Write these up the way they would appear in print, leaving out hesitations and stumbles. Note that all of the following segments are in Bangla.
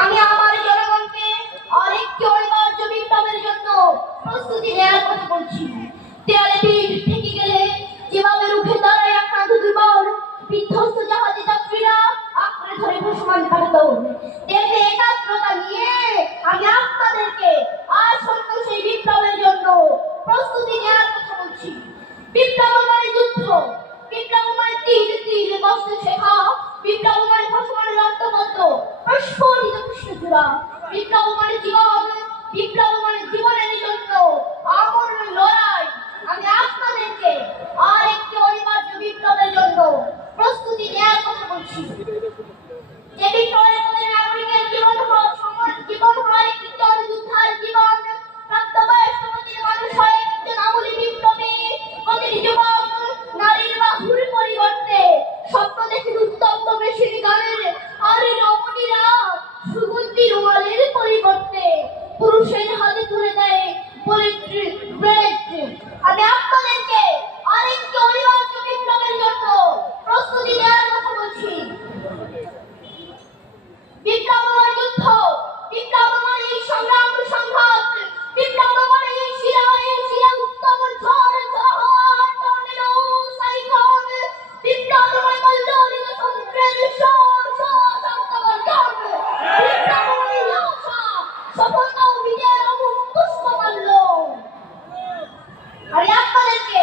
আমি আমার জনগণকে আরেকটি অনিবার্য বিপ্লবের জন্য প্রস্তুতি নেওয়ার কথা বলছি। দেয়ালে পিঠ থেকে গেলে যেভাবে রুখে দাঁড়ায় আক্রান্ত দুর্বল বিধ্বস্ত জাহাজে যাত্রীরা আঁকড়ে ধরে ভাসমান কাটাতো দেশে একাগ্রতা নিয়ে আমি আপনাদেরকে আসন্ন সেই বিপ্লবের জন্য প্রস্তুতি নেওয়ার কথা বলছি। বিপ্লব মানে যুদ্ধ, বিপ্লব মানে তীর তীর কষ্ট শেখা, বিপ্লব মানে ভাসমান রক্তপদ্ম প্রস্ফুটিত কৃষ্ণচূড়া, বিপ্লব মানে জীবন, বিপ্লব মানে জীবনের জন্য আমর লড়াই। আমি আপনাদেরকে আরেকটি অনিবার্য বিপ্লবের জন্য প্রস্তুতি নেওয়ার কথা বলছি। যে বিপ্লবের মধ্যে নাগরিকের জীবন জীবন হয় একজন যোদ্ধার জীবন, প্রাপ্তবয়স্ক প্রতিটি মানুষ হয় একজন আমলি বিপ্লবী, প্রতিটি যুবক নারীর বাহুর পরিবর্তে স্বপ্ন দেখে উত্তপ্ত মেশিন গানের আর রমণীরা সুগন্ধি রুমালের পরিবর্তে পুরুষের হাতে তুলে দেয় ব্রেড। আমি আপনাদেরকে আরেকটি অনিবার্য বিপ্লবের জন্য প্রস্তুতি নেওয়ার কথা বলছি। বিপ্লব মানে যুদ্ধ, বিপ্লব মানে সংগ্রাম সংঘাত, বিপ্লব মানে শিরা উত্তম ঝড় ঝড় টর্নেডো সাইক্লোন, বিপ্লব মানে কল্লোলিত সমুদ্রের শান্তগর্জন, বিপ্লব মানে আশা সফলতা ও বিজয়ের অমুক পুষ্পমাল্য। আমি আপনাদেরকে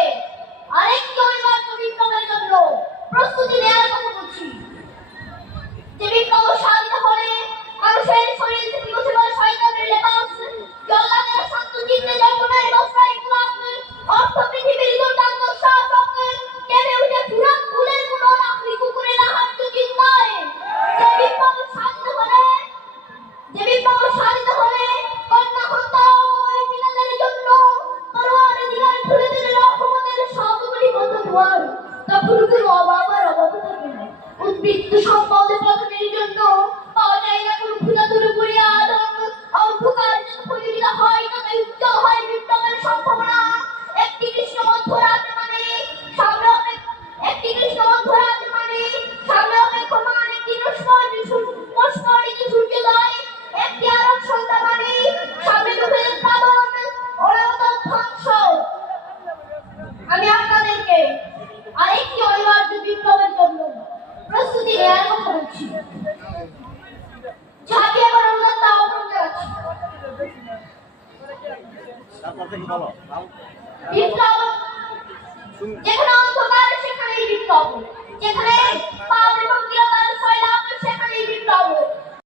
আরেকটি অনিবার্য বিপ্লবের জন্য প্রস্তুতি নেওয়ার কথা বলছি। যে বিপ্লব সাধিত হলে মানুষের শরীর থেকে মুছে পড়ে শয়তানের লেবাস, জল্লাদের শান্ত চিত্তে যন্ত্রণায় বস্ত্রায় ক্লাব, অর্থ পৃথিবীর দুর্দান্ত শাসক কেঁপে উঠে ফুরাত ফুলের কোনো রাখলি কুকুরের আহার্য চিন্তায়। যে বিপ্লব সাধিত হলে কন্যা হত্যা ওই মিলাদের জন্য তরোয়ার দিগার খুলে দিলে রহমতের সবগুলি বন্ধ দুয়ার, তখন কোনো অভাবের অভাব থাকে না। উদ্বৃত্ত সম্পদ পতনের জন্য পাওয়া যায় না কোনো ক্ষুধাতুর পুরিয়া আদম, অন্ধকার যত পরিমিত হয় তত উজ্জ্বল হয় বিপ্লবের সম্ভাবনা। একটি কৃষ্ণ মধ্যরাত মানে সামনে অপেক্ষমান একটি প্রস্ফুটিত সূর্যোদয়, একটি আলোক সন্ধ্যা মানে সামনে দুঃখের প্লাবন অনাগত ধ্বংস। আমি আপনাদেরকে আরেকটি অনিবার্য বিপ্লবের জন্য প্রস্তুতি নেওয়ার কথা বলছি। ঝাঁপিয়ে পড়ার উদাত্ত আহ্বান জানাচ্ছি। বিপ্লব